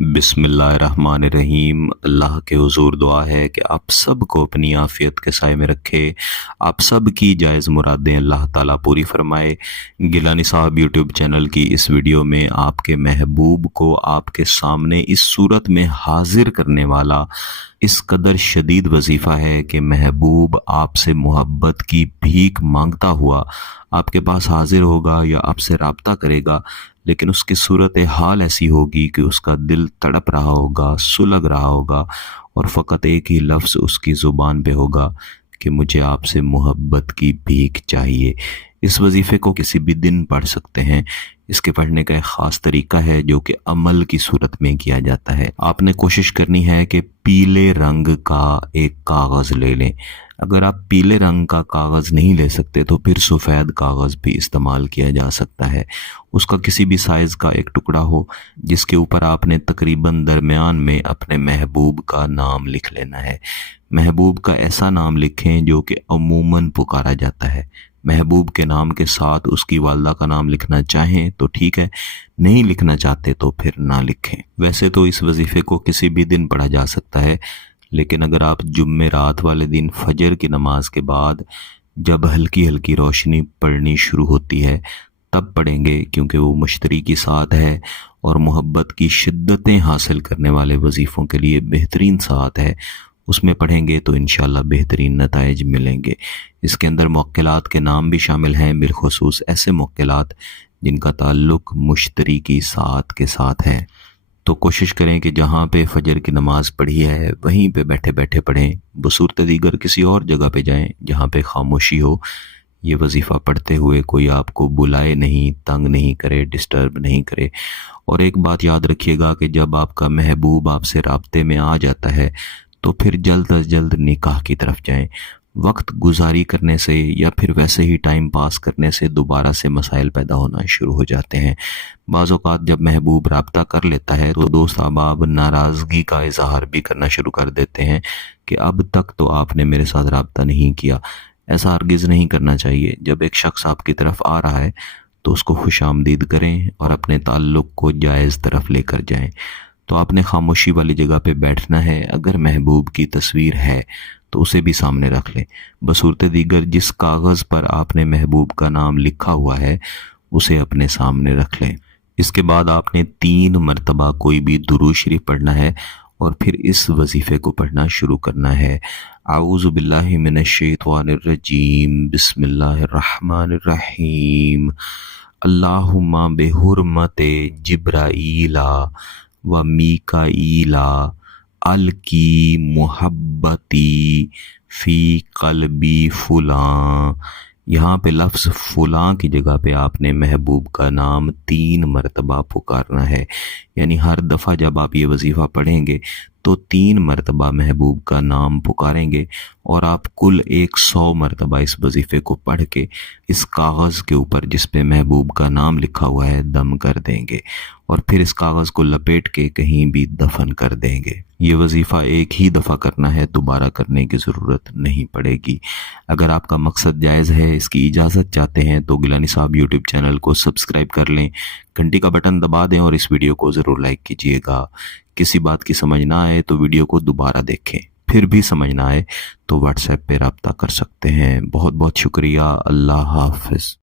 बिस्मिल्लाहिर्रहमानिर्रहीम। अल्लाह के हुजूर दुआ है कि आप सब को अपनी आफियत के साए में रखे, आप सब की जायज़ मुरादें अल्लाह ताला पूरी फरमाए। गिलानी साहब यूट्यूब चैनल की इस वीडियो में आपके महबूब को आपके सामने इस सूरत में हाजिर करने वाला इस कदर शदीद वजीफ़ा है कि महबूब आपसे मोहब्बत की भीख मांगता हुआ आपके पास हाजिर होगा या आपसे राब्ता करेगा, लेकिन उसकी सूरत हाल ऐसी होगी कि उसका दिल तड़प रहा होगा, सुलग रहा होगा और फ़कत एक ही लफ्ज़ उसकी ज़ुबान पे होगा कि मुझे आपसे मोहब्बत की भीख चाहिए। इस वजीफ़े को किसी भी दिन पढ़ सकते हैं। इसके पढ़ने का एक ख़ास तरीका है जो कि अमल की सूरत में किया जाता है। आपने कोशिश करनी है कि पीले रंग का एक कागज़ ले लें। अगर आप पीले रंग का कागज़ नहीं ले सकते तो फिर सफ़ेद कागज़ भी इस्तेमाल किया जा सकता है। उसका किसी भी साइज़ का एक टुकड़ा हो जिसके ऊपर आपने तकरीबन दरमियान में अपने महबूब का नाम लिख लेना है। महबूब का ऐसा नाम लिखें जो कि अमूमन पुकारा जाता है। महबूब के नाम के साथ उसकी वालदा का नाम लिखना चाहें तो ठीक है, नहीं लिखना चाहते तो फिर ना लिखें। वैसे तो इस वजीफ़े को किसी भी दिन पढ़ा जा सकता है, लेकिन अगर आप जुम्मे रात वाले दिन फजर की नमाज के बाद जब हल्की हल्की रोशनी पड़नी शुरू होती है तब पढ़ेंगे, क्योंकि वो मुश्तरी की साथ है और मोहब्बत की शिद्दतें हासिल करने वाले वजीफ़ों के लिए बेहतरीन साथ है। उसमें पढ़ेंगे तो इंशाल्लाह बेहतरीन नताइज मिलेंगे। इसके अंदर मुक्किलात के नाम भी शामिल हैं, बिलखुसूस ऐसे मुक्किलात जिनका ताल्लुक़ मुश्तरी की साथ के साथ है। तो कोशिश करें कि जहाँ पे फजर की नमाज़ पढ़ी है वहीं पे बैठे बैठे पढ़ें, बसूरत दीगर किसी और जगह पे जाएं जहाँ पे खामोशी हो। ये वजीफ़ा पढ़ते हुए कोई आपको बुलाए नहीं, तंग नहीं करे, डिस्टर्ब नहीं करे। और एक बात याद रखिएगा कि जब आपका महबूब आपसे राब्ते में आ जाता है तो फिर जल्द अज जल्द निकाह की तरफ जाएं। वक्त गुजारी करने से या फिर वैसे ही टाइम पास करने से दोबारा से मसाइल पैदा होना शुरू हो जाते हैं। बाज़ औक़ात जब महबूब राब्ता कर लेता है तो दोस्त अहबाब नाराज़गी का इजहार भी करना शुरू कर देते हैं कि अब तक तो आपने मेरे साथ राब्ता नहीं किया। ऐसा हरगिज़ नहीं करना चाहिए। जब एक शख्स आपकी तरफ आ रहा है तो उसको खुश आमदीद करें और अपने ताल्लुक़ को जायज़ तरफ लेकर जाएं। तो आपने खामोशी वाली जगह पे बैठना है। अगर महबूब की तस्वीर है तो उसे भी सामने रख लें। बसूरत दीगर जिस कागज़ पर आपने महबूब का नाम लिखा हुआ है उसे अपने सामने रख लें। इसके बाद आपने 3 मरतबा कोई भी दुरूद शरीफ पढ़ना है और फिर इस वजीफ़े को पढ़ना शुरू करना है। आऊज़ु बिल्लाहि मिनश्शैतानिर्रजीम, बिस्मिल्लाहिर्रहमानिर्रहीम। अल्लाहुम्मा बिहुर्मते जिब्राईला व मीकाईला अलकी मुहब्बती फ़ी क़ल्बी फ़ुलां। यहाँ पे लफ्ज़ फ़ुलां की जगह पे आपने महबूब का नाम 3 मरतबा पुकारना है। यानी हर दफ़ा जब आप ये वजीफ़ा पढ़ेंगे तो 3 मरतबा महबूब का नाम पुकारेंगे और आप कुल 100 मरतबा इस वजीफ़े को पढ़ के इस कागज़ के ऊपर जिस पे महबूब का नाम लिखा हुआ है दम कर देंगे और फिर इस कागज़ को लपेट के कहीं भी दफन कर देंगे। ये वजीफ़ा एक ही दफ़ा करना है, दोबारा करने की ज़रूरत नहीं पड़ेगी। अगर आपका मकसद जायज़ है, इसकी इजाज़त चाहते हैं तो गिलानी साहब यूट्यूब चैनल को सब्सक्राइब कर लें, घंटी का बटन दबा दें और इस वीडियो को ज़रूर लाइक कीजिएगा। किसी बात की समझ ना आए तो वीडियो को दोबारा देखें, फिर भी समझ ना आए तो व्हाट्सएप पे रब्ता कर सकते हैं। बहुत बहुत शुक्रिया। अल्लाह हाफ़िज़।